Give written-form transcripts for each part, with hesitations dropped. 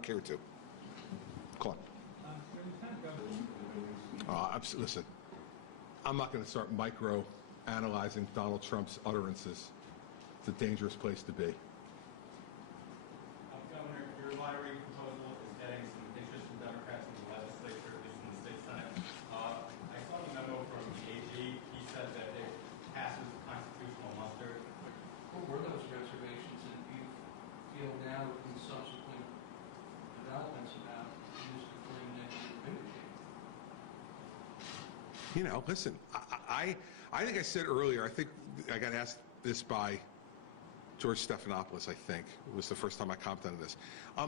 don't care to. Call it. Listen, I'm not going to start micro-analyzing Donald Trump's utterances. It's a dangerous place to be. Governor, your lottery proposal is getting some interest from Democrats in the legislature, at least in the state Senate. I saw the memo from the AG. He said that it passes constitutional muster. What were those reservations, and do you feel now in subsequent developments about Mr. Flynn that you're vindicated? You know, listen, I think I said earlier, I think I got asked this by George Stephanopoulos, I think. It was the first time I commented on this. I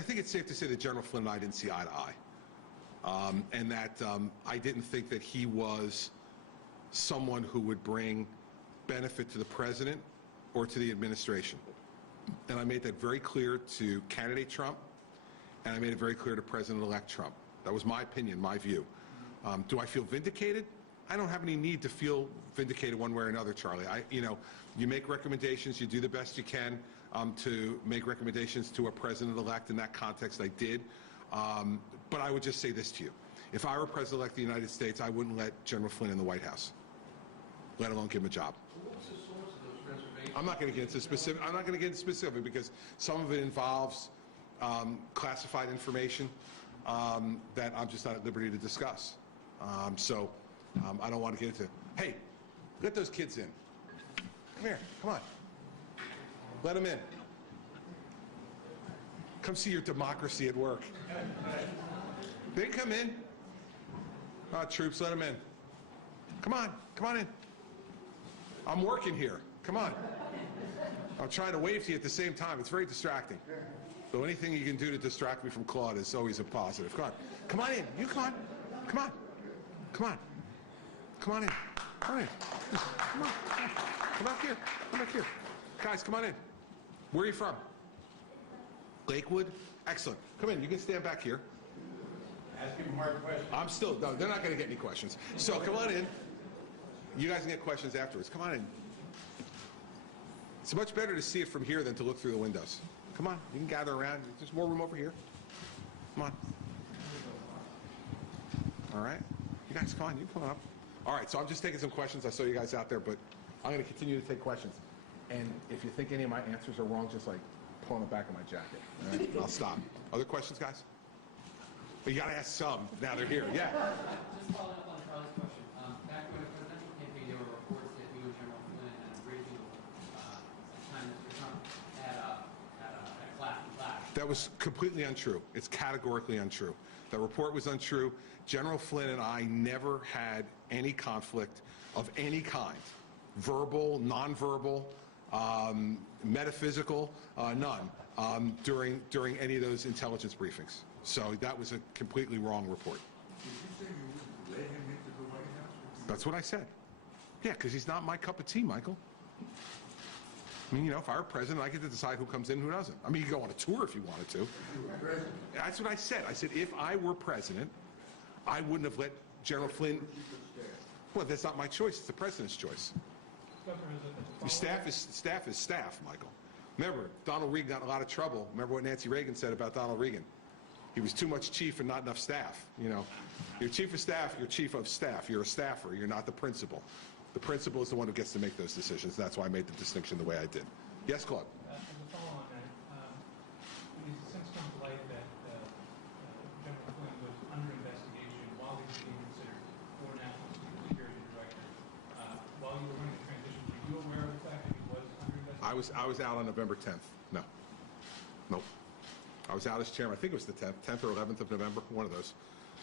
think it's safe to say that General Flynn and I didn't see eye to eye. And that I didn't think that he was someone who would bring benefit to the president or to the administration. And I made that very clear to candidate Trump, and I made it very clear to President-elect Trump. That was my opinion, my view. Do I feel vindicated? I don't have any need to feel vindicated one way or another, Charlie. You make recommendations, you do the best you can to make recommendations to a president-elect. In that context, I did. But I would just say this to you. If I were president-elect of the United States, I wouldn't let General Flynn in the White House, let alone give him a job. What was the source of those reservations? I'm not going to get into specific. I'm not going to get into specific because some of it involves classified information that I'm just not at liberty to discuss. I don't want to get into. Hey, let those kids in. Come here. Come on. Let them in. Come see your democracy at work. They come in. Troops, let them in. Come on. Come on in. I'm working here. Come on. I'm trying to wave to you at the same time. It's very distracting. So anything you can do to distract me from Claude is always a positive. Come on. Come on in. You come on. Come on. Come on. Come on in. Come on in. Come on. Come back here. Come back here. Guys, come on in. Where are you from? Lakewood? Excellent. Come in. You can stand back here. Ask him hard questions. No, they're not going to get any questions. So come on in. You guys can get questions afterwards. Come on in. It's much better to see it from here than to look through the windows. Come on. You can gather around. There's more room over here. Come on. All right. You guys, come on. You come on up. All right. So I'm just taking some questions. I saw you guys out there, but I'm going to continue to take questions. And if you think any of my answers are wrong, just like pull on the back of my jacket. All right? I'll stop. Other questions, guys? But you got to ask some. Now they're here. Yeah. Just following up on Charlie's question. Back during the presidential campaign, there were reports that you and General Flynn and original time Mr. Trump had a clash. That was completely untrue. It's categorically untrue. The report was untrue. General Flynn and I never had any conflict of any kind. Verbal, nonverbal, metaphysical, none, during any of those intelligence briefings. So that was a completely wrong report. Did you say you wouldn't let him into the White House? That's what I said. Yeah, because he's not my cup of tea, Michael. I mean, if I were president, I get to decide who comes in and who doesn't. I mean, you could go on a tour if you wanted to. That's what I said. I said if I were president, I wouldn't have let General Flynn. Well, that's not my choice. It's the president's choice. Staff is staff, Michael. Remember, Donald Reagan got in a lot of trouble. Remember what Nancy Reagan said about Donald Reagan? He was too much chief and not enough staff. You're chief of staff, you're chief of staff. You're a staffer, you're not the principal. The principal is the one who gets to make those decisions. That's why I made the distinction the way I did. Yes, Claude? As a follow-on that, it has since come to light that General Flynn was under investigation while he was being considered for National Security Director. While you were running the transition, were you aware of the fact that he was under investigation? I was out on November 10th. No. Nope. I was out as chairman. I think it was the 10th or 11th of November, one of those.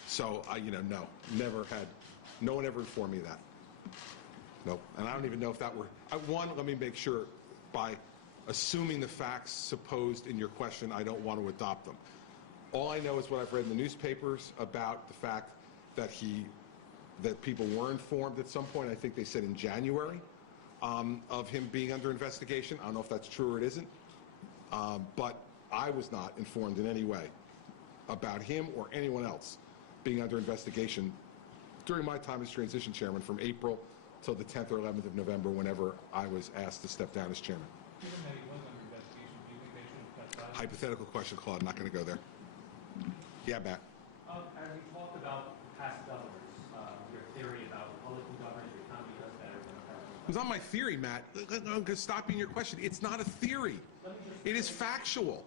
So, no, never had, no one ever informed me of that. Nope. And I don't even know if that were, one, let me make sure, by assuming the facts supposed in your question, I don't want to adopt them. All I know is what I've read in the newspapers about the fact that that people were informed at some point. I think they said in January of him being under investigation. I don't know if that's true or it isn't. But I was not informed in any way about him or anyone else being under investigation during my time as transition chairman from April till the 10th or 11th of November, whenever I was asked to step down as chairman. Given that he was under investigation, do you think they should have cut ties Hypothetical question, Claude. Not going to go there. Yeah, Matt. As you talked about past governors, your theory about Republican governors, your economy does better than a president. It's not my theory, Matt. I'm stopping your question. It's not a theory. It is factual.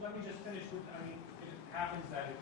Let me just finish with, I mean, it happens that it